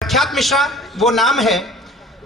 प्रख्यात मिश्रा वो नाम है।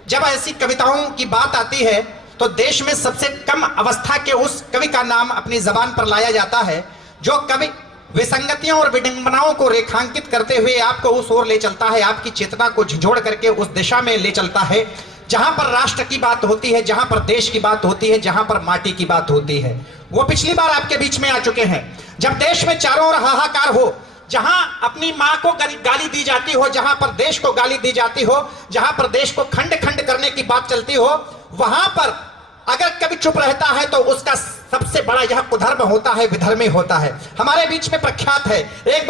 जब ऐसी कविताओं की बात आती है तो देश में सबसे कम अवस्था के उस कवि का नाम अपनी जबान पर लाया जाता है जो कवि विसंगतियों और विडंबनाओं को रेखांकित करते हुए आपको उस ओर ले चलता है, आपकी चेतना को झिझोड़ करके उस दिशा में ले चलता है जहां पर राष्ट्र की बात होती है, जहां पर देश की बात होती है, जहां पर माटी की बात होती है। वो पिछली बार आपके बीच में आ चुके हैं जब देश में चारों ओर हाहाकार हो, जहां अपनी मां को गाली दी जाती हो, जहां पर देश को गाली दी जाती हो, जहां पर देश को खंड खंड करने की बात चलती हो, वहां पर अगर कभी चुप रहता है तो उसका सबसे बड़ा यह कुधर्म होता है, विधर्मी होता है। हमारे बीच में प्रख्यात है। एक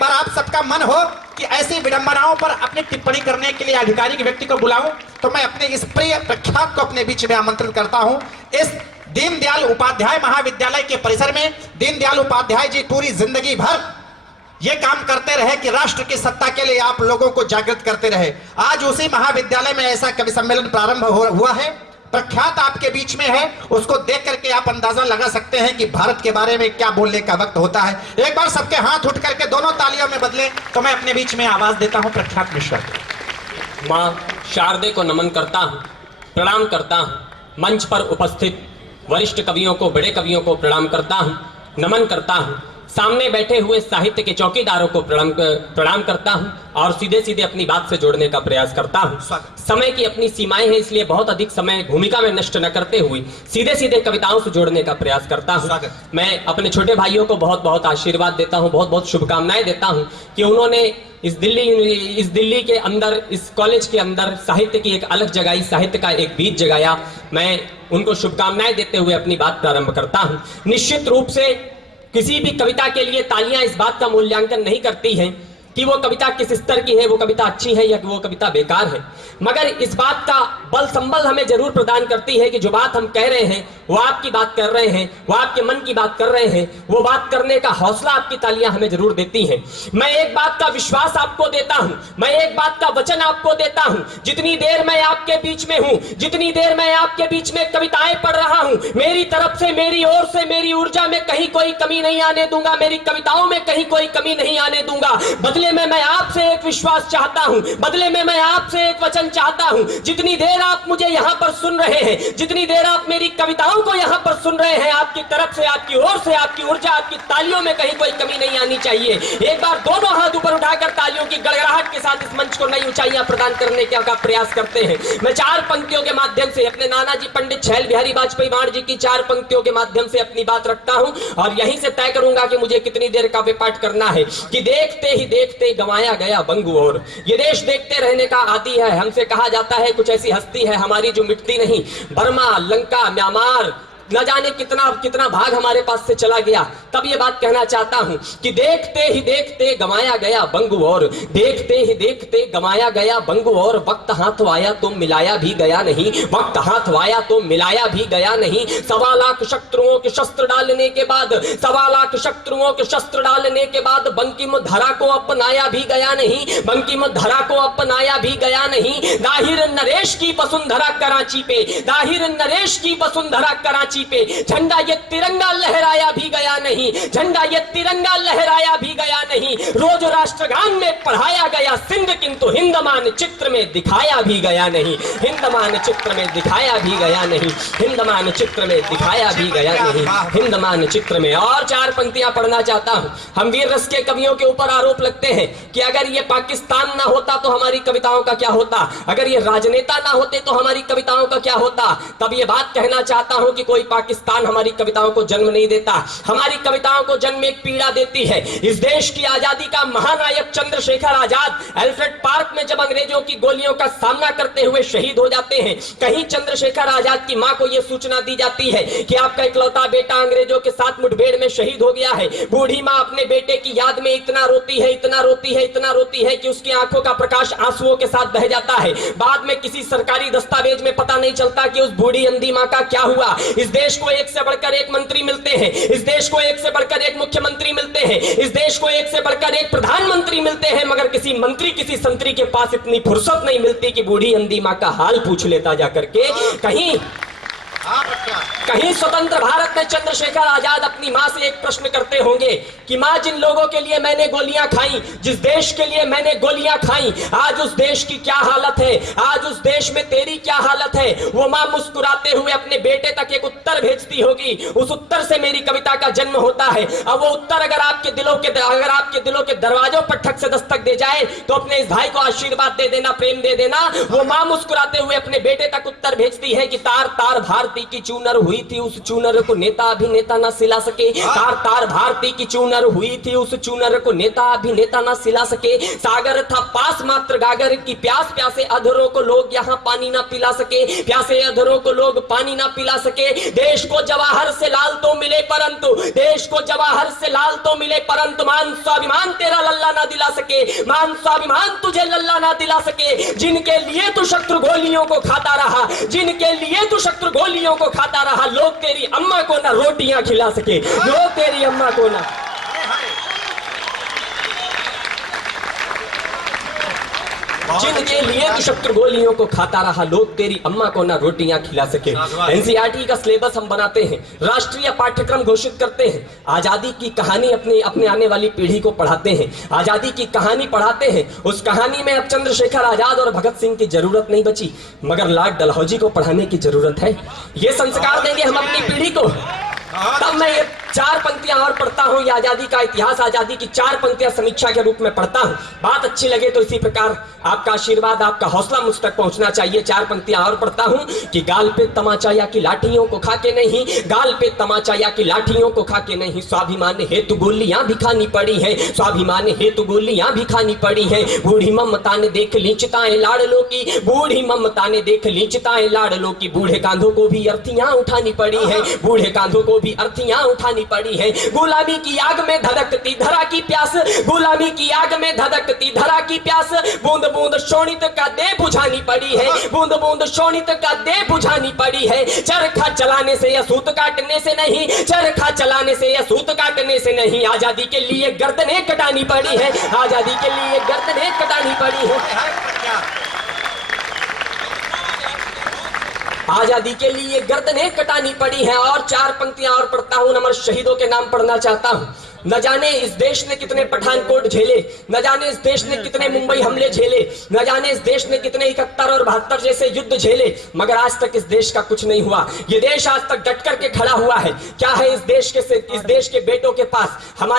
बार आप सबका मन हो कि ऐसी विडंबनाओं पर अपनी टिप्पणी करने के लिए आधिकारिक व्यक्ति को बुलाऊं तो मैं अपने इस प्रिय प्रख्यात को अपने बीच में आमंत्रित करता हूं। इस दीनदयाल उपाध्याय महाविद्यालय के परिसर में दीनदयाल उपाध्याय जी पूरी जिंदगी भर ये काम करते रहे कि राष्ट्र की सत्ता के लिए आप लोगों को जागृत करते रहे। आज उसी महाविद्यालय में ऐसा कवि सम्मेलन प्रारंभ हुआ है, प्रख्यात आपके बीच में है, उसको देख करके आप अंदाजा लगा सकते हैं कि भारत के बारे में क्या बोलने का वक्त होता है। एक बार सबके हाथ उठ करके दोनों तालियों में बदले तो मैं अपने बीच में आवाज देता हूं प्रख्यात मिश्रा। मां शारदे को नमन करता हूं, प्रणाम करता हूं। मंच पर उपस्थित वरिष्ठ कवियों को, बड़े कवियों को प्रणाम करता हूं, नमन करता हूं। सामने बैठे हुए साहित्य के चौकीदारों को प्रणाम करता हूं और सीधे सीधे अपनी बात से जोड़ने का प्रयास करता हूं। समय की अपनी सीमाएं हैं, इसलिए बहुत अधिक समय भूमिका में नष्ट न करते हुए सीधे सीधे कविताओं से जोड़ने का प्रयास करता हूं। मैं अपने छोटे भाइयों को बहुत बहुत आशीर्वाद देता हूं, बहुत बहुत शुभकामनाएं देता हूं कि उन्होंने इस दिल्ली के अंदर, इस कॉलेज के अंदर साहित्य की एक अलग जगाई, साहित्य का एक बीज जगाया। मैं उनको शुभकामनाएं देते हुए अपनी बात प्रारंभ करता हूं। निश्चित रूप से किसी भी कविता के लिए तालियां इस बात का मूल्यांकन नहीं करती हैं कि वो कविता किस स्तर की है, वो कविता अच्छी है या वो कविता बेकार है, मगर इस बात का बल संबल हमें जरूर प्रदान करती है कि जो बात हम कह रहे हैं वो आपकी बात कर रहे हैं, वो आपके मन की बात कर रहे हैं, वो बात करने का हौसला आपकी तालियां हमें जरूर देती हैं। मैं एक बात का विश्वास आपको देता हूं, मैं एक बात का वचन आपको देता हूं, जितनी देर मैं आपके बीच में हूं, जितनी देर मैं आपके बीच में कविताएं पढ़ रहा हूं, मेरी तरफ से, मेरी ओर से, मेरी ऊर्जा में कहीं कोई कमी नहीं आने दूंगा, मेरी कविताओं में कहीं कोई कमी नहीं आने दूंगा। बदले में मैं आपसे एक विश्वास चाहता हूं, बदले में मैं आपसे एक वचन चाहता हूं। जितनी देर आप मुझे यहां पर सुन रहे हैं, जितनी देर आप मेरी कविताओं को यहां पर सुन रहे हैं, आपकी तरफ से, आपकी ओर से, आपकी ऊर्जा, आपकी तालियों में कहीं कोई कमी नहीं आनी चाहिए। एक बार दोनों हाथ ऊपर उठाकर तालियों की गड़गड़ाहट के साथ इस मंच को नई ऊंचाइयां प्रदान करने का प्रयास करते हैं। मैं 4 पंक्तियों के माध्यम से अपने नानाजी पंडित छैल बिहारी वाजपेयी वाण जी की 4 पंक्तियों के माध्यम से अपनी बात रखता हूं और यहीं से तय करूंगा कि मुझे कितनी देर काव्य पाठ करना है। कि देखते ही देखते गंवाया गया बंगू और ये देश देखते रहने का आदी है। हमसे कहा जाता है कुछ ऐसी हस्ती है हमारी जो मिटती नहीं। बर्मा, लंका, म्यांमार, न जाने कितना कितना भाग हमारे पास से चला गया। तब ये बात कहना चाहता हूं कि देखते ही देखते गंवाया गया बंगू और, देखते ही देखते गंवाया गया बंगू और। वक्त हाथ आया तो मिलाया भी गया नहीं, वक्त हाथ आया तो मिलाया भी गया नहीं। 1.25 लाख शत्रुओं के शस्त्र डालने के बाद, 1.25 लाख शत्रुओं के शस्त्र डालने के बाद बंकिम धरा को अपनाया भी गया नहीं, बंकिम धरा को अपनाया भी गया नहीं। दाहिर नरेश की वसुंधरा कराची पे, दाहिर नरेश की वसुंधरा कराची पे झंडा ये तिरंगा लहराया भी गया नहीं, झंडा ये तिरंगा लहराया भी गया नहीं। रोज राष्ट्रगान में पढ़ाया गया सिंध, किंतु हिंद मानचित्र में दिखाया भी गया नहीं, हिंद मानचित्र में दिखाया भी गया नहीं, हिंद मानचित्र में दिखाया भी गया नहीं, हिंद मानचित्र में। और 4 पंक्तियां पढ़ना चाहता हूं। हम वीर रस के कवियों के ऊपर आरोप लगते हैं कि अगर ये पाकिस्तान ना होता तो हमारी कविताओं का क्या होता, अगर ये राजनेता ना होते तो हमारी कविताओं का क्या होता। तब ये बात कहना चाहता हूं कि कोई पाकिस्तान हमारी कविताओं को जन्म नहीं देता, हमारी कविताओं को जन्म एक पीड़ा देती है। इस देश की आजादी का महानायक चंद्रशेखर आजाद एल्फ्रेड पार्क में जब अंग्रेजों की गोलियों का सामना करते हुए शहीद हो जाते हैं, कहीं चंद्रशेखर आजाद की मां को यह सूचना दी जाती है कि आपका इकलौता बेटा अंग्रेजों के साथ मुठभेड़ में शहीद हो गया है। बूढ़ी मां अपने बेटे की याद में इतना रोती है, इतना रोती है, इतना रोती है कि उसकी आंखों का प्रकाश आंसुओं के साथ बह जाता है। बाद में किसी सरकारी दस्तावेज में पता नहीं चलता कि उस बूढ़ी अंधी मां का क्या हुआ। इस देश को एक से बढ़कर एक मंत्री मिलते हैं, इस देश को एक से बढ़कर एक मुख्यमंत्री मिलते हैं, इस देश को एक से बढ़कर एक प्रधानमंत्री मिलते हैं, मगर किसी मंत्री, किसी संतरी के पास इतनी फुर्सत नहीं मिलती कि बूढ़ी अंधी मां का हाल पूछ लेता जाकर के। कहीं कहीं स्वतंत्र भारत में चंद्रशेखर आजाद अपनी मां से एक प्रश्न करते होंगे कि मां, जिन लोगों के लिए मैंने गोलियां खाई, जिस देश के लिए मैंने गोलियां खाई, आज उस देश की क्या हालत है, आज उस देश में तेरी क्या हालत है। वो मां मुस्कुराते हुए अपने बेटे तक एक उत्तर भेजती होगी, उस उत्तर से मेरी कविता का जन्म होता है। अब वो उत्तर अगर आपके दिलों के दरवाजों पर ठक से दस्तक दे जाए तो अपने इस भाई को आशीर्वाद दे देना, प्रेम दे देना। वो मां मुस्कुराते हुए अपने बेटे तक उत्तर भेजती है कि तार तार भारती की चूनर हुई थी, उस चूनर को नेता अभिनेता ना सिला सके। तार तार भारती की चूनर हुई थी, उस चूनर को नेता अभिनेता ना सिला सके। सागर था पास मात्र गागर की प्यास, प्यासे अधरों को लोग यहाँ पानी ना पिला सके, प्यासे अधरों को लोग पानी ना पिला सके। देश को जवाहर से लाल तो मिले परंतु, देश को जवाहर से लाल तो मिले परंतु मान स्वाभिमान तेरा लल्ला ना दिला सके, मान स्वाभिमान तुझे लल्ला ना दिला सके। जिनके लिए तू शत्रु गोलियों को खाता रहा, जिनके लिए तू शत्रु गोलियों को खाता रहा, लोग तेरी अम्मा को ना रोटियां खिला सके, लोग तेरी अम्मा को ना। जिनके लिए तू शत्रु गोलियों को खाता रहा, लोग तेरी अम्मा को ना रोटियां खिला सके। एनसीईआरटी का सिलेबस हम बनाते हैं, राष्ट्रीय पाठ्यक्रम घोषित करते हैं, आजादी की कहानी अपने आने वाली पीढ़ी को पढ़ाते हैं, आजादी की कहानी पढ़ाते हैं। उस कहानी में अब चंद्रशेखर आजाद और भगत सिंह की जरूरत नहीं बची, मगर लॉर्ड डलहौजी को पढ़ाने की जरूरत है। ये संस्कार देंगे हम अपनी पीढ़ी को। तब मैं ये 4 पंक्तियां और पढ़ता हूं, ये आजादी का इतिहास, आजादी की 4 पंक्तियां समीक्षा के रूप में पढ़ता हूं। बात अच्छी लगे तो इसी प्रकार आपका आशीर्वाद, आपका हौसला मुझ तक पहुंचना चाहिए। 4 पंक्तियां और पढ़ता हूं कि गाल पे तमाचा या की लाठियों को खाके नहीं, गाल पे तमाचा या की लाठियों को खाके नहीं, स्वाभिमान हेतु गोलियां भी खानी पड़ी है, स्वाभिमान हेतु गोलियां भी खानी पड़ी है। बूढ़ी ममता ने देख ली चिताएं लाडलों की, बूढ़ी ममता ने देख ली चिताएं लाडलों की, बूढ़े कांधों को भी अर्थियां उठानी पड़ी है, बूढ़े कांधों को भी अर्थियां उठानी पड़ी है। गुलामी की आग में धधकती धरा की प्यास, गुलामी की आग में धधकती धरा की प्यास, बूंद बूंद शोणित का दे बुझानी पड़ी है, बूंद बूंद शोणित का दे बुझानी पड़ी है। चरखा चलाने से या सूत काटने से नहीं, चरखा चलाने से या सूत काटने से नहीं, आजादी के लिए गर्दनें कटानी पड़ी है, आजादी के लिए गर्दनें कटानी पड़ी है, आजादी के लिए गर्दनें कटानी पड़ी हैं। और 4 पंक्तियां और पढ़ता हूं, नमर शहीदों के नाम पढ़ना चाहता हूं। न जाने इस देश ने कितने पठानकोट झेले, न जाने इस देश ने कितने मुंबई हमले झेले, न जाने इस देश ने कितने 71 और 72 जैसे युद्ध झेले, मगर आज तक इस देश का कुछ नहीं हुआ। ये देश आज तक डट करके खड़ा हुआ है। क्या है इस देश के बेटों के पास?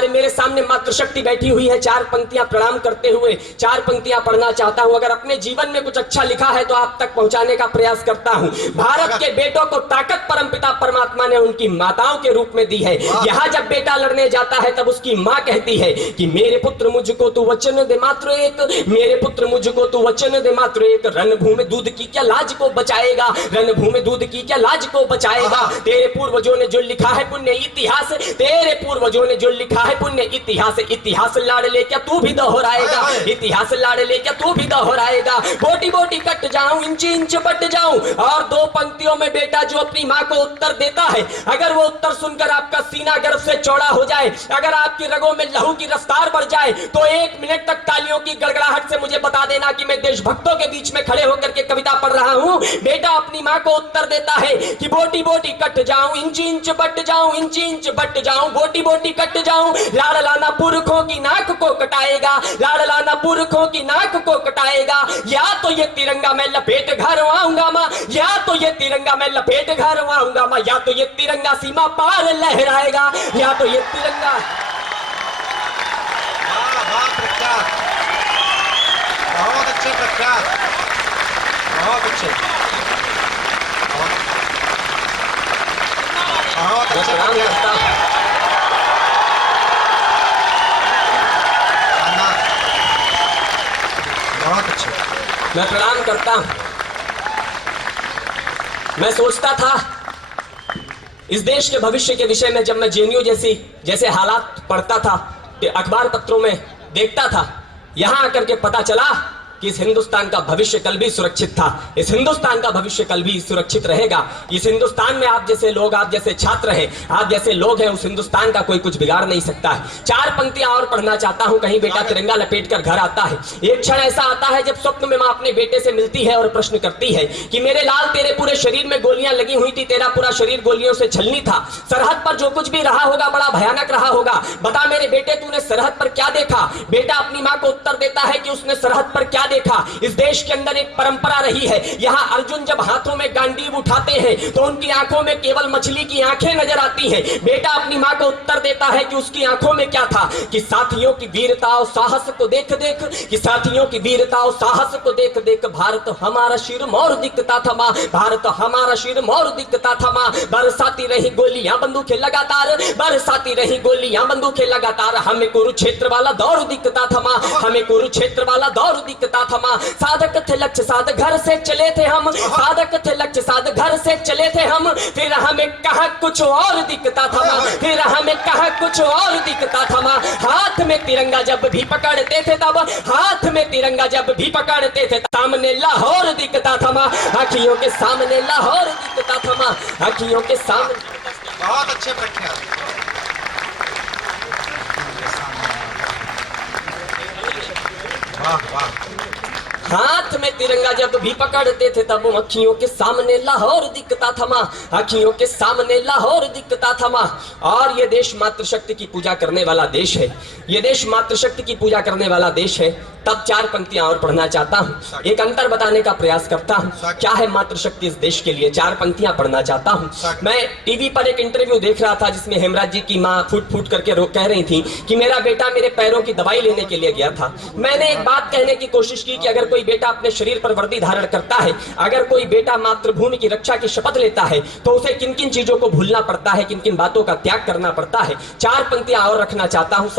मेरे सामने मातृशक्ति बैठी हुई है। 4 पंक्तियां प्रणाम करते हुए 4 पंक्तियां पढ़ना चाहता हूं। अगर अपने जीवन में कुछ अच्छा लिखा है तो आप तक पहुंचाने का प्रयास करता हूं। भारत के बेटों को ताकत परमपिता परमात्मा ने उनकी माताओं के रूप में दी है। यहां जब बेटा लड़ने जाता है तब उसकी मां कहती है कि मेरे पुत्र मुझको तू वचन दे मात्र एक, मेरे पुत्र मुझको तू वचन दे मात्र एक, रणभूमि दूध की क्या लाज को बचाएगा, रणभूमि दूध की क्या लाज को बचाएगा। तेरे पूर्वजों ने जो लिखा है पुण्य इतिहास, तेरे पूर्वजों ने जो लिखा है पुण्य इतिहास, इतिहास लाडले क्या तू भी दोहराएगा, इतिहास लाडले क्या तू भी दोहराएगा। बोटी बोटी कट जाऊं, इंच इंच बट जाऊं। और 2 पंक्तियों में बेटा जो अपनी मां को उत्तर देता है, अगर वो उत्तर सुनकर आपका सीना गर्व से चौड़ा हो जाए, अगर आपकी रगों में लहू की रफ्तार बढ़ जाए, तो 1 मिनट तक तालियों की गड़गड़ाहट से मुझे बता देना कि मैं देशभक्तों के बीच में खड़े होकर के कविता पढ़ रहा हूं। बेटा अपनी मां को उत्तर देता है कि बोटी बोटी कट जाऊं, इंच इंच बट जाऊं, इंच इंच बट जाऊं, बोटी बोटी कट जाऊं। लाड़ लाना पुरखों की नाक को कटाएगा, लाड़ लाना पुरखों की नाक को कटाएगा। या तो ये तिरंगा मैं लपेट घर आऊंगा मां, या तो ये तिरंगा मैं लपेट घर आऊंगा मां, या तो ये तिरंगा सीमा पार लहराएगा, या तो ये तिरंगा। बहुत अच्छे प्रख्यात, बहुत अच्छे, बहुत अच्छे प्रख्यात, बहुत अच्छे। मैं प्रणाम करता हूं। मैं सोचता था इस देश के भविष्य के विषय में, जब मैं जेएनयू जैसे हालात पढ़ता था, अखबार पत्रों में देखता था, यहां आकर के पता चला कि इस हिंदुस्तान का भविष्य कल भी सुरक्षित था, इस हिंदुस्तान का भविष्य कल भी सुरक्षित रहेगा। इस हिंदुस्तान में आप जैसे लोग, आप जैसे छात्र हैं, आप जैसे लोग हैं, उस हिंदुस्तान का कोई कुछ बिगाड़ नहीं सकता है। 4 पंक्तियां और पढ़ना चाहता हूं। कहीं बेटा तिरंगा लपेट कर घर आता है। एक क्षण ऐसा आता है जब स्वप्न में मां अपने बेटे से मिलती है और प्रश्न करती है कि मेरे लाल, तेरे पूरे शरीर में गोलियां लगी हुई थी, तेरा पूरा शरीर गोलियों से छलनी था, सरहद पर जो कुछ भी रहा होगा बड़ा भयानक रहा होगा, बता मेरे बेटे तूने सरहद पर क्या देखा? बेटा अपनी मां को उत्तर देता है कि उसने सरहद पर क्या देखा। इस देश के अंदर एक परंपरा रही है, यहां अर्जुन जब हाथों में गांडीव उठाते हैं तो उनकी आंखों में केवल मछली की आंखें नजर आती हैं। बेटा अपनी मां को उत्तर देता है कि उसकी आंखों में क्या था, कि साथियों की वीरता और साहस को देख देख, कि साथियों की वीरता और साहस को देख देख भारत हमारा शिर मोर दिखता था मां, भारत हमारा शिर मोर दिखता था मां। बरसाती रही गोलियां बंदूकें लगातार, बरसाती रही गोलियां बंदूकें लगातार, हमें कुरुक्षेत्र वाला दौर दिखता था मां, हमें कुरुक्षेत्र वाला दौर दिखता था मां। साधक थे लक्ष्य साध घर से चले थे हम, साधक थे लक्ष्य साध घर से चले थे हम, फिर हमें कहा कुछ और दिखता था मां, फिर हमें कहा कुछ और दिखता था मां। हाथ में तिरंगा जब भी पकड़ते थे तब, हाथ में तिरंगा जब भी पकड़ते थे सामने लाहौर दिखता था मां, अखियों के सामने लाहौर दिखता था मां, अखियों के सामने। बहुत अच्छे प्रख्यात। वाह वाह। हाथ में तिरंगा जब भी पकड़ते थे तब अखियों के सामने लाहौर दिखता था मां, अखियों के सामने लाहौर दिखता था मां। और ये देश मातृशक्ति की पूजा करने वाला देश है, ये देश मातृशक्ति की पूजा करने वाला देश है। तब 4 पंक्तियां और पढ़ना चाहता हूं, एक अंतर बताने का प्रयास करता हूं, क्या है मातृशक्ति इस देश के लिए। 4 पंक्तियां पढ़ना चाहता हूं। मैं टीवी पर एक इंटरव्यू देख रहा था जिसमें हेमराज जी की मां फूट फूट करके कह रही थी कि मेरा बेटा मेरे पैरों की दवाई लेने के लिए गया था। मैंने एक बात कहने की कोशिश की कि अगर कोई बेटा अपने शरीर पर वर्दी धारण करता है, अगर कोई बेटा मातृभूमि की रक्षा की शपथ लेता है तो उसे किन किन चीजों को भूलना पड़ता है, किन किन बातों का त्याग करना पड़ता है। 4 पंक्तियां और रखना चाहता हूं,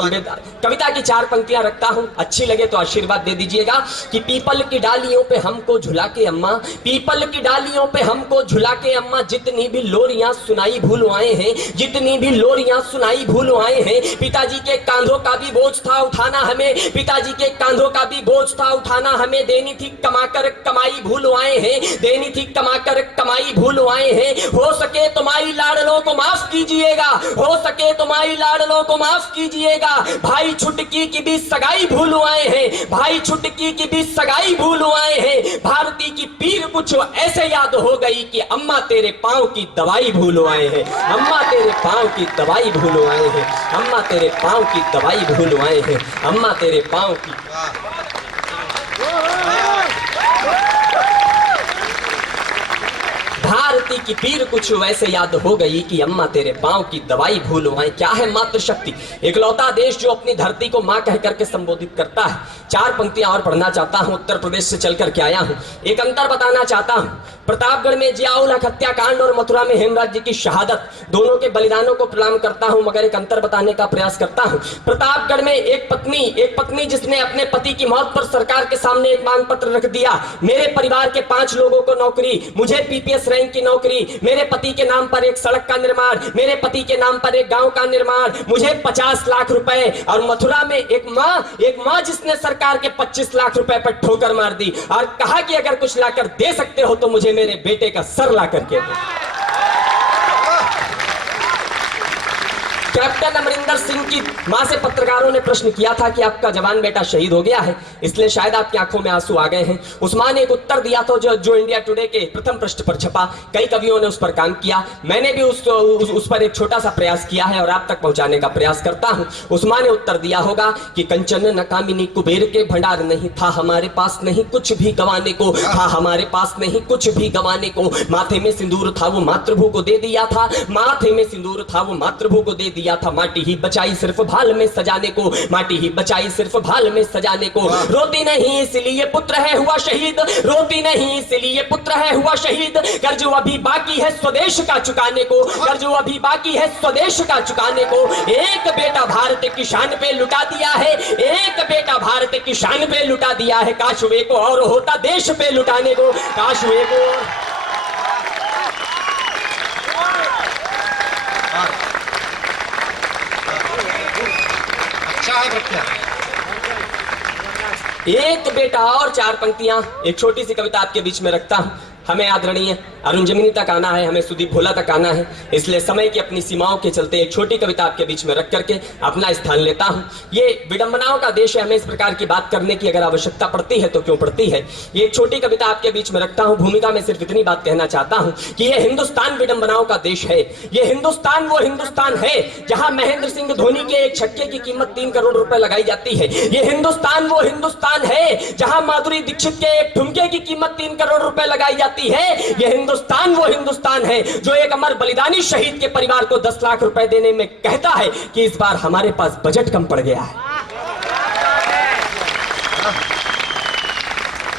कविता की 4 पंक्तियां रखता हूं, अच्छी लगे तो आशीर्वाद दे दीजिएगा। कि पीपल की डालियों पे हमको झुला के अम्मा, पीपल की डालियों पे हमको झुला के अम्मा, जितनी भी लोरियां सुनाई भूल आए हैं, जितनी भी लोरियां सुनाई भूल आए हैं। पिताजी के कांधों का भी बोझ था उठाना हमें, पिताजी के कांधों का भी बोझ था उठाना हमें, देनी थी कमाकर कमाई भूल आए हैं, देनी थी कमाकर कमाई भूल आए हैं। हो सके तो माई लाडलों को माफ कीजिएगा, हो सके तो माई लाडलों को माफ कीजिएगा। भाई छुटकी की भी सगाई भूल आए हैं, भाई छुटकी की भी सगाई भूल आए हैं। भारती की पीर कुछ ऐसे याद हो गई कि अम्मा तेरे पांव की दवाई भूल आए हैं, अम्मा तेरे पांव की दवाई भूल आए हैं, अम्मा तेरे पांव की दवाई भूल आए हैं, अम्मा तेरे पांव की। भारती की पीर कुछ वैसे याद हो गई कि अम्मा तेरे पांव की दवाई भूल आए। क्या है मातृशक्ति? इकलौता देश जो अपनी धरती को मां कह करके संबोधित करता है। 4 पंक्तियां और पढ़ना चाहता हूं, उत्तर प्रदेश से चल करके आया हूं। एक अंतर बताना चाहता हूं, प्रतापगढ़ में जियाउल हक हत्याकांड और मथुरा में हेमराज जी की शहादत, दोनों के बलिदानों को प्रणाम करता हूं, मगर एक अंतर बताने का प्रयास करता हूं। प्रतापगढ़ में एक पत्नी जिसने अपने पति की मौत पर सरकार के सामने एक मांग पत्र रख दिया, मेरे परिवार के 5 लोगों को नौकरी, मुझे पीपीएस रैंक की नौकरी, मेरे पति के नाम पर एक सड़क का निर्माण, मेरे पति के नाम पर एक गांव का निर्माण, मुझे 50 लाख रुपए। और मथुरा में एक मां जिसने सरकार के 25 लाख रुपए पर ठोकर मार दी और कहा कि अगर कुछ लाकर दे सकते हो तो मुझे मेरे बेटे का सर ला करके दो। कैप्टन अमरिंदर सिंह की मां से पत्रकारों ने प्रश्न किया था कि आपका जवान बेटा शहीद हो गया है, इसलिए शायद आपकी आंखों में आंसू आ गए हैं। उस मां ने एक उत्तर दिया था जो इंडिया टुडे के प्रथम पृष्ठ पर छपा। कई कवियों ने उस पर काम किया, मैंने भी उस पर एक छोटा सा प्रयास किया है और आप तक पहुंचाने का प्रयास करता हूं। उस मां ने उत्तर दिया होगा कि कंचन नकामिनी कुबेर के भंडार नहीं था हमारे पास नहीं कुछ भी गंवाने को, था हमारे पास नहीं कुछ भी गंवाने को। माथे में सिंदूर था वो मातृभू को दे दिया था, माथे में सिंदूर था वो मातृभू को दे दिया था। माटी ही बचाई सिर्फ भाल में सजाने को, माटी ही बचाई सिर्फ भाल में सजाने को। रोती नहीं इसलिए पुत्र है हुआ शहीद, रोती नहीं इसलिए पुत्र है हुआ शहीद। कर्ज अभी बाकी है स्वदेश का चुकाने को, कर्ज अभी बाकी है स्वदेश का चुकाने को। एक बेटा भारत की शान पे लुटा दिया है, एक बेटा भारत की शान पे लुटा दिया है। काश वे को और होता देश पे लुटाने को, काश वे को। एक बेटा और 4 पंक्तियां, एक छोटी सी कविता आपके बीच में रखता हूं। हमें आदरणीय अरुण जमीनी तक आना है, हमें सुदीप भोला तक आना है, इसलिए समय की अपनी सीमाओं के चलते एक छोटी कविता आपके बीच में रख करके अपना स्थान लेता हूं। ये विडंबनाओं का देश है, हमें इस प्रकार की बात करने की अगर आवश्यकता पड़ती है तो क्यों पड़ती है। ये एक छोटी कविता आपके बीच में रखता हूं। भूमिका में सिर्फ इतनी बात कहना चाहता हूं कि ये हिंदुस्तान विडंबनाओं का देश है। ये हिंदुस्तान वो हिंदुस्तान है जहां महेंद्र सिंह धोनी के एक छक्के की कीमत 3 करोड़ रुपए लगाई जाती है। ये हिंदुस्तान वो हिंदुस्तान है जहां माधुरी दीक्षित के एक ठुमके की कीमत 3 करोड़ रुपए लगाई जाती है। ये हिंदुस्तान वो हिंदुस्तान है जो एक अमर बलिदानी शहीद के परिवार को 10 लाख रुपए देने में कहता है कि इस बार हमारे पास बजट कम पड़ गया है।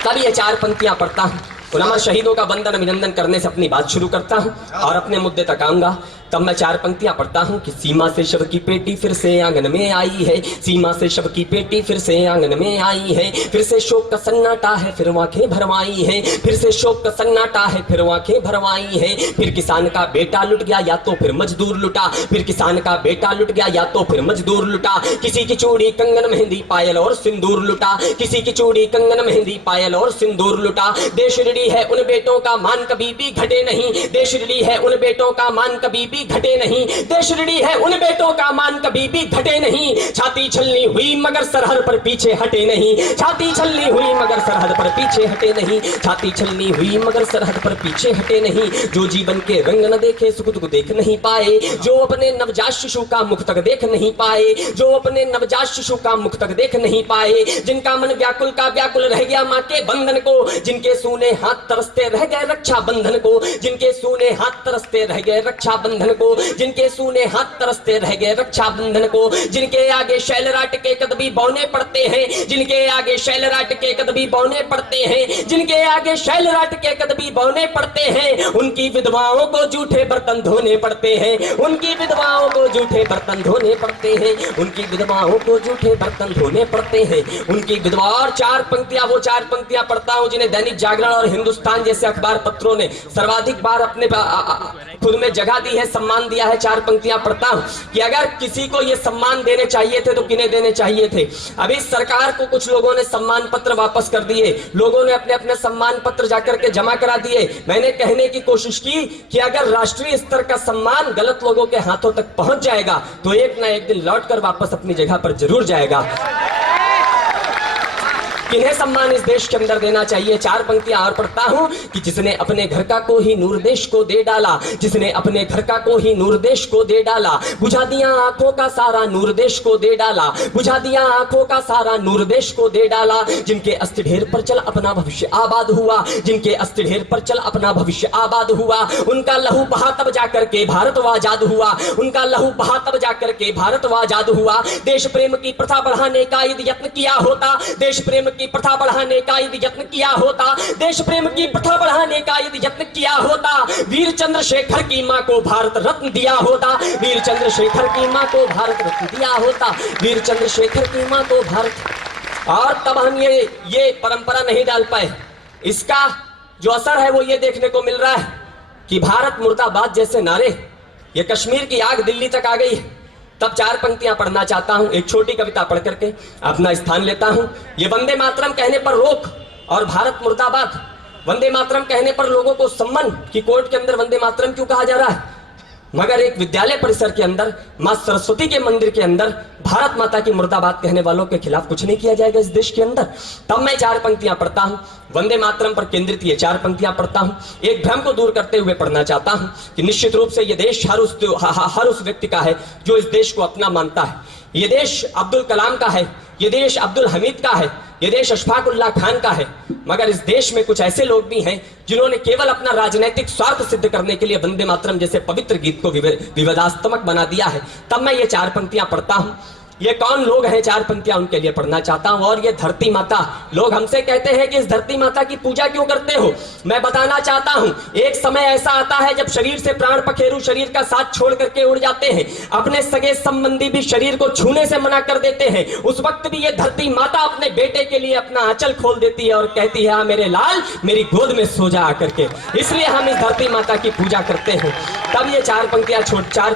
तब ये 4 पंक्तियां पढ़ता हूं, उन अमर शहीदों का वंदन अभिनंदन करने से अपनी बात शुरू करता हूं और अपने मुद्दे तक आऊंगा। तब मैं 4 पंक्तियां पढ़ता हूं कि सीमा से शव की पेटी फिर से आंगन में आई है, सीमा से शव की पेटी फिर से आंगन में आई है, फिर से शोक का सन्नाटा है फिर आंखें भरवाई है, फिर से शोक का सन्नाटा है फिर आंखें भरवाई है, फिर किसान का बेटा लुट गया या तो फिर मजदूर लुटा, फिर किसान का बेटा लुट गया या तो फिर मजदूर लुटा, किसी की चूड़ी कंगन मेहंदी पायल और सिंदूर लुटा, किसी की चूड़ी कंगन मेहंदी पायल और सिंदूर लुटा। देश ऋणी है उन बेटों का मान कभी भी घटे नहीं, देश ऋणी है उन बेटों का मान कभी भी घटे नहीं, देश ऋणी है उन बेटों का मान कभी भी घटे नहीं। छाती छलनी हुई मगर सरहद पर पीछे हटे नहीं, छाती छलनी हुई मगर सरहद पर पीछे हटे नहीं, छाती छलनी हुई मगर सरहद पर पीछे हटे नहीं। जो जीवन के रंग न देखे सुख दुख देख नहीं पाए, जो अपने नवजात शिशु का मुख तक देख नहीं पाए, जो अपने नवजात शिशु का मुख तक देख नहीं पाए, जिनका मन व्याकुल का व्याकुल रह गया माँ के बंधन को, जिनके सूने हाथ तरसते रह गए रक्षा बंधन को, जिनके सूने हाथ तरसते रह गए रक्षा बंधन को, जिनके सूने हाथ तरसते रह गए रक्षा बंधन को, जिनके आगे शैलराट के कदमी बौने पड़ते हैं, जिनके आगे शैलराट के कदमी बौने पड़ते हैं, जिनके आगे शैलराट के कदमी बौने पड़ते हैं, उनकी विधवाओं को जूठे बर्तन धोने पड़ते हैं, उनकी विधवाओं को जूठे बर्तन धोने पड़ते हैं, उनकी विधवाओं को जूठे बर्तन धोने पड़ते हैं, उनकी विधवा। और 4 पंक्तियां, वो 4 पंक्तियां पढ़ता हूं जिन्हें दैनिक जागरण और हिंदुस्तान जैसे अखबार पत्रों ने सर्वाधिक बार अपने खुद में जगह दी है, सम्मान दिया है। 4 पंक्तियां पढ़ता हूं कि अगर किसी को ये सम्मान देने चाहिए थे तो किन्हें देने चाहिए थे। अभी सरकार को कुछ लोगों ने सम्मान पत्र वापस कर दिए, लोगों ने अपने अपने सम्मान पत्र जाकर के जमा करा दिए। मैंने कहने की कोशिश की कि अगर राष्ट्रीय स्तर का सम्मान गलत लोगों के हाथों तक पहुंच जाएगा तो एक ना एक दिन लौटकर वापस अपनी जगह पर जरूर जाएगा। किन्हें सम्मान इस देश के अंदर देना चाहिए। 4 पंक्तियां और पढ़ता हूं कि जिसने अपने घर का को ही नूर देश को दे डाला, जिसने अपने घर का को ही नूर देश को दे डाला, बुझा दिया आंखों का सारा नूर देश को दे डाला, बुझा दिया आंखों का सारा नूर देश को दे डाला। जिनके अस्थि ढेर पर चल अपना भविष्य आबाद हुआ, जिनके अस्थि ढेर पर चल अपना भविष्य आबाद हुआ, उनका लहू बहा तब जाकर के भारत आजाद हुआ, उनका लहू बहा तब जाकर के भारत आजाद हुआ। देश प्रेम की प्रथा बढ़ाने का यदि यत्न किया होता, देश प्रेम की प्रथा बढ़ाने का यदि यत्न किया होता, देश प्रेम की प्रथा बढ़ाने का यदि यत्न किया होता, वीर चंद्रशेखर की मां को भारत रत्न दिया होता, वीर चंद्रशेखर की मां को भारत रत्न दिया होता, वीर चंद्रशेखर की मां को भारत। और तब हम ये परंपरा नहीं डाल पाए। इसका जो असर है वो ये देखने को मिल रहा है कि भारत मुर्दाबाद जैसे नारे, ये कश्मीर की आग दिल्ली तक आ गई है। तब 4 पंक्तियां पढ़ना चाहता हूं, एक छोटी कविता पढ़ करके अपना स्थान लेता हूं। ये वंदे मातरम कहने पर रोक और भारत मुर्दाबाद, वंदे मातरम कहने पर लोगों को सम्मान कि कोर्ट के अंदर वंदे मातरम क्यों कहा जा रहा है, मगर एक विद्यालय परिसर के अंदर, मां सरस्वती के मंदिर के अंदर भारत माता की मुर्दाबाद कहने वालों के खिलाफ कुछ नहीं किया जाएगा इस देश के अंदर। तब मैं 4 पंक्तियां पढ़ता हूं, वंदे मातरम पर केंद्रित ये 4 पंक्तियां पढ़ता हूं। एक भ्रम को दूर करते हुए पढ़ना चाहता हूं कि निश्चित रूप से ये देश हर उस व्यक्ति का है जो इस देश को अपना मानता है। ये देश अब्दुल कलाम का है, ये देश अब्दुल हमीद का है, ये देश अशफाक उल्लाह खान का है। मगर इस देश में कुछ ऐसे लोग भी हैं जिन्होंने केवल अपना राजनीतिक स्वार्थ सिद्ध करने के लिए वंदे मातरम जैसे पवित्र गीत को विवादास्पद बना दिया है। तब मैं ये 4 पंक्तियां पढ़ता हूं। ये कौन लोग हैं, 4 पंक्तियां उनके लिए पढ़ना चाहता हूं। और ये धरती माता, लोग हमसे कहते हैं कि इस धरती माता की पूजा क्यों करते हो। मैं बताना चाहता हूं, एक समय ऐसा आता है जब शरीर से प्राण पखेरु शरीर का साथ छोड़ करके उड़ जाते हैं, अपने सगे संबंधी भी शरीर को छूने से मना कर देते हैं। उस वक्त भी ये धरती माता अपने बेटे के लिए अपना आंचल खोल देती है और कहती है, हाँ मेरे लाल मेरी गोद में सो जा आकर के। इसलिए हम इस धरती माता की पूजा करते हैं। तब ये 4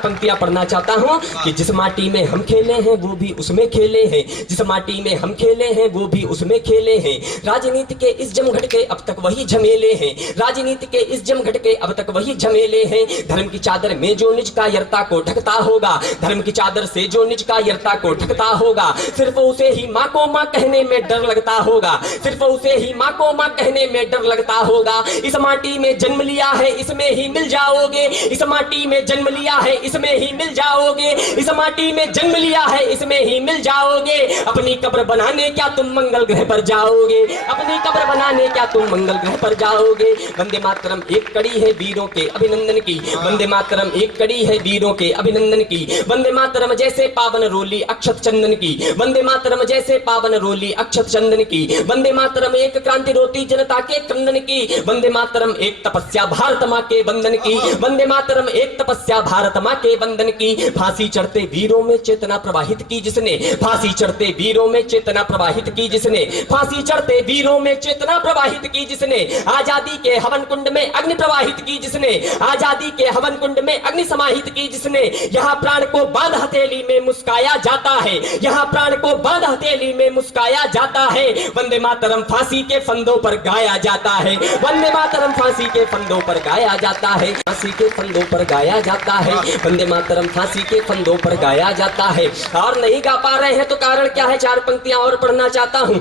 पंक्तियां पढ़ना चाहता हूं कि जिस माटी में हम खेले हैं वो वो भी उसमें खेले हैं, जिस माटी में हम खेले हैं वो भी उसमें खेले हैं। राजनीति के इस जमघट के अब तक वही झमेले हैं, राजनीति के इस जमघट के अब तक वही झमेले हैं। धर्म की चादर में जो निज कायरता को ढकता होगा, धर्म की चादर से जो निज कायरता को ढकता होगा, सिर्फ उसे ही माँ को माँ कहने में डर लगता होगा, सिर्फ उसे ही माँ को माँ कहने में डर लगता होगा। इस माटी में जन्म लिया है इसमें ही मिल जाओगे, इस माटी में जन्म लिया है इसमें ही मिल जाओगे, इस माटी में जन्म लिया है इसमें ही मिल जाओगे। अपनी कब्र बनाने क्या तुम मंगल ग्रह पर जाओगे, अपनी कब्र बनाने क्या तुम मंगल ग्रह पर जाओगे। वंदे मातरम एक कड़ी है वीरों के अभिनंदन की, वंदे मातरम एक कड़ी है वीरों के अभिनंदन की। वंदे मातरम जैसे पावन रोली अक्षत चंदन की, वंदे मातरम जैसे पावन रोली अक्षत चंदन की। वंदे मातरम एक क्रांति रोती जनता के क्रंदन की, वंदे मातरम एक तपस्या भारत माँ के बंधन की, वंदे मातरम एक तपस्या भारत माँ के बंधन की। फांसी चढ़ते वीरों में चेतना प्रवाहित की जिसने, फांसी चढ़ते वीरों में चेतना प्रवाहित की जिसने, फांसी चढ़ते वीरों में चेतना प्रवाहित की जिसने। आजादी के हवन कुंड में अग्नि प्रवाहित की जिसने, आजादी के हवन कुंड में अग्नि समाहित की जिसने। यहाँ प्राण को बांध हथेली में मुस्काया जाता है, यहाँ प्राण को बांध हथेली में मुस्काया जाता है। वंदे मातरम फांसी के फंदों पर गाया जाता है, वंदे मातरम फांसी के फंदों पर गाया जाता है, फांसी के फंदों पर गाया जाता है। वंदे मातरम फांसी के फंदों पर गाया जाता है। और नहीं गा पा रहे हैं तो कारण क्या है, चार पंक्तियां और पढ़ना चाहता हूँ।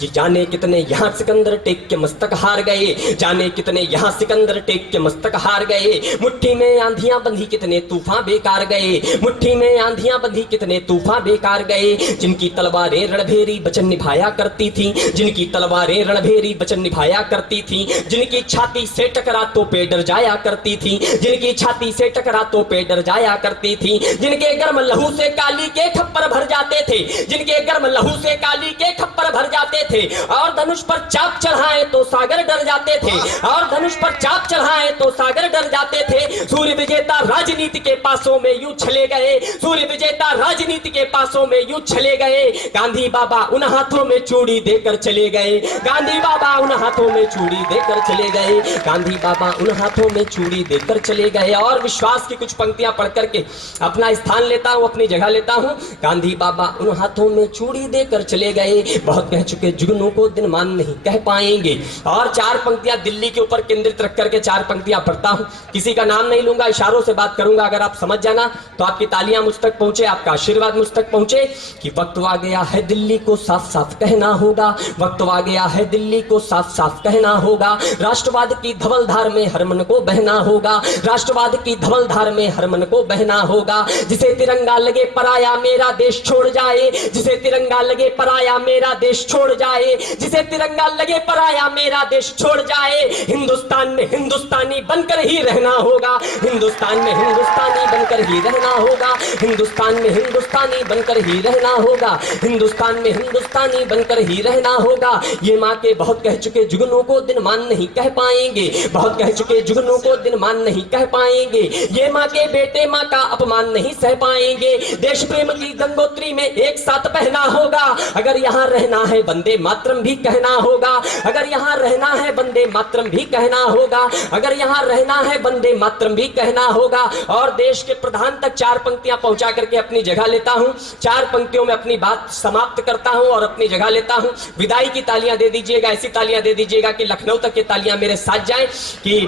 जी जाने कितने यहाँ सिकंदर टेक के मस्तक हार गए, जाने कितने यहाँ सिकंदर टेक के मस्तक हार गए। मुट्ठी में आंधियां बंधी कितने तूफान बेकार गए, मुट्ठी में आंधियां बंधी कितने तूफान बेकार गए। जिनकी तलवारें रणभेरी वचन निभाया करती थी, जिनकी तलवारें रणभेरी वचन निभाया करती थी। जिनकी छाती से टकरातों पे डर जाया करती थी, जिनकी छाती से टकरातों पे डर जाया करती थी। जिनके गर्म लहू से काली के खप्पर भर जाते थे, जिनके गर्म लहू से काली के खप्पर भर जाते थे। और धनुष पर चाप चढ़ाए तो सागर डर जाते थे, और धनुष पर चाप चढ़ाए तो सागर डर जाते थे। सूर्य विजेता राजनीति के पासों में यूं चले गए, सूर्य विजेता राजनीति के पासों में यूं चले गए। गांधी बाबा उन हाथों में चूड़ी देकर चले गए, गांधी बाबा उन हाथों में चूड़ी देकर चले गए, गांधी बाबा उन हाथों में चूड़ी देकर चले गए। और विश्वास की कुछ पंक्तियां पढ़ करके अपना स्थान लेता हूं, अपनी जगह लेता हूं। गांधी बाबा उन हाथों में चूड़ी देकर चले गए, बहुत कह चुके जुगनों को दिन मान नहीं कह पाएंगे। और चार पंक्तियां दिल्ली के ऊपर केंद्रित रख करके चार पंक्तियां पढ़ता हूं, किसी का नाम नहीं लूंगा, इशारों से बात करूंगा। अगर आप समझ जाना तो आपकी तालियां मुझ तक पहुंचे, आपका आशीर्वाद मुझ तक पहुंचे कि वक्त आ गया है दिल्ली को साफ साफ कहना होगा, वक्त आ गया है दिल्ली को साफ साफ कहना होगा। राष्ट्रवाद की धवलधार में हर मन को बहना होगा, राष्ट्रवाद की धवलधार में हर मन को बहना होगा। जिसे तिरंगा लगे पराया मेरा देश छोड़ जाए, जिसे तिरंगा लगे पराया मेरा देश छोड़ जाए, जिसे तिरंगा लगे पराया मेरा देश छोड़ जाए। हिंदुस्तान में हिंदुस्तानी बनकर ही रहना होगा, हिंदुस्तान में हिंदुस्तानी बनकर ही रहना होगा, हिंदुस्तान में हिंदुस्तानी बनकर ही रहना होगा, हिंदुस्तान में हिंदुस्तानी बनकर ही रहना होगा। ये माँ के बहुत कह चुके जुगनों को दिन मान नहीं कह पाएंगे, बहुत कह चुके जुगनों को दिन मान नहीं कह पाएंगे। ये माँ के बेटे माँ का अपमान नहीं सह पाएंगे। देश प्रेम की गंगोत्री में एक साथ बहना होगा, अगर यहाँ रहना है वंदे मातरम भी कहना होगा, अगर यहाँ रहना है वंदे मातरम भी कहना होगा, अगर यहाँ रहना है वंदे मातरम भी कहना होगा। और देश के प्रधान तक चार पंक्तियां पहुंचा करके अपनी जगह लेता हूं, चार पंक्तियों में अपनी बात समाप्त करता हूं और अपनी जगह लेता हूं। विदाई की तालियां दे दीजिएगा, ऐसी तालियां दे दीजिएगा कि लखनऊ तक की तालियां मेरे साथ जाएं कि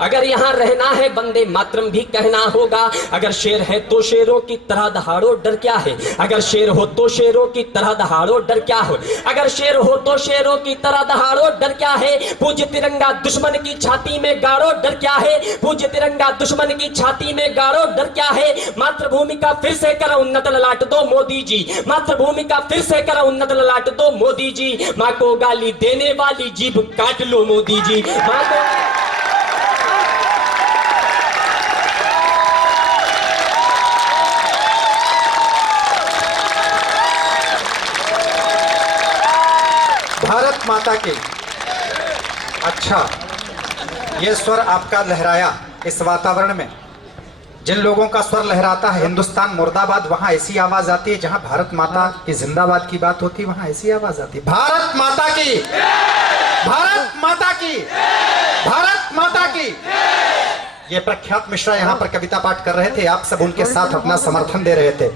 अगर यहाँ रहना है वंदे मातरम भी कहना होगा। अगर शेर है तो शेरों की तरह दहाड़ो डर क्या है, अगर शेर हो तो शेरों की तरह दहाड़ो डर क्या हो, अगर शेर हो तो शेरों की तरह दहाड़ो डर क्या है। पूज्य तिरंगा दुश्मन की छाती में गाड़ो डर क्या है, पूज्य तिरंगा दुश्मन की छाती में गाड़ो डर क्या है। मातृभूमि का फिर से करो उन्नत ललाट दो मोदी जी, मातृभूमि का फिर से करो उन्नत ललाट दो मोदी जी। माँ को गाली देने वाली जीभ काट लो मोदी जी, माँ को भारत माता के। अच्छा, ये स्वर आपका लहराया इस वातावरण में। जिन लोगों का स्वर लहराता है हिंदुस्तान मुर्दाबाद, वहां ऐसी आवाज आती है। जहां भारत माता की जिंदाबाद की बात होती है वहां ऐसी आवाज आती है, भारत माता की, भारत माता की, भारत माता की। ये प्रख्यात मिश्रा यहाँ पर कविता पाठ कर रहे थे, आप सब उनके साथ अपना समर्थन दे रहे थे।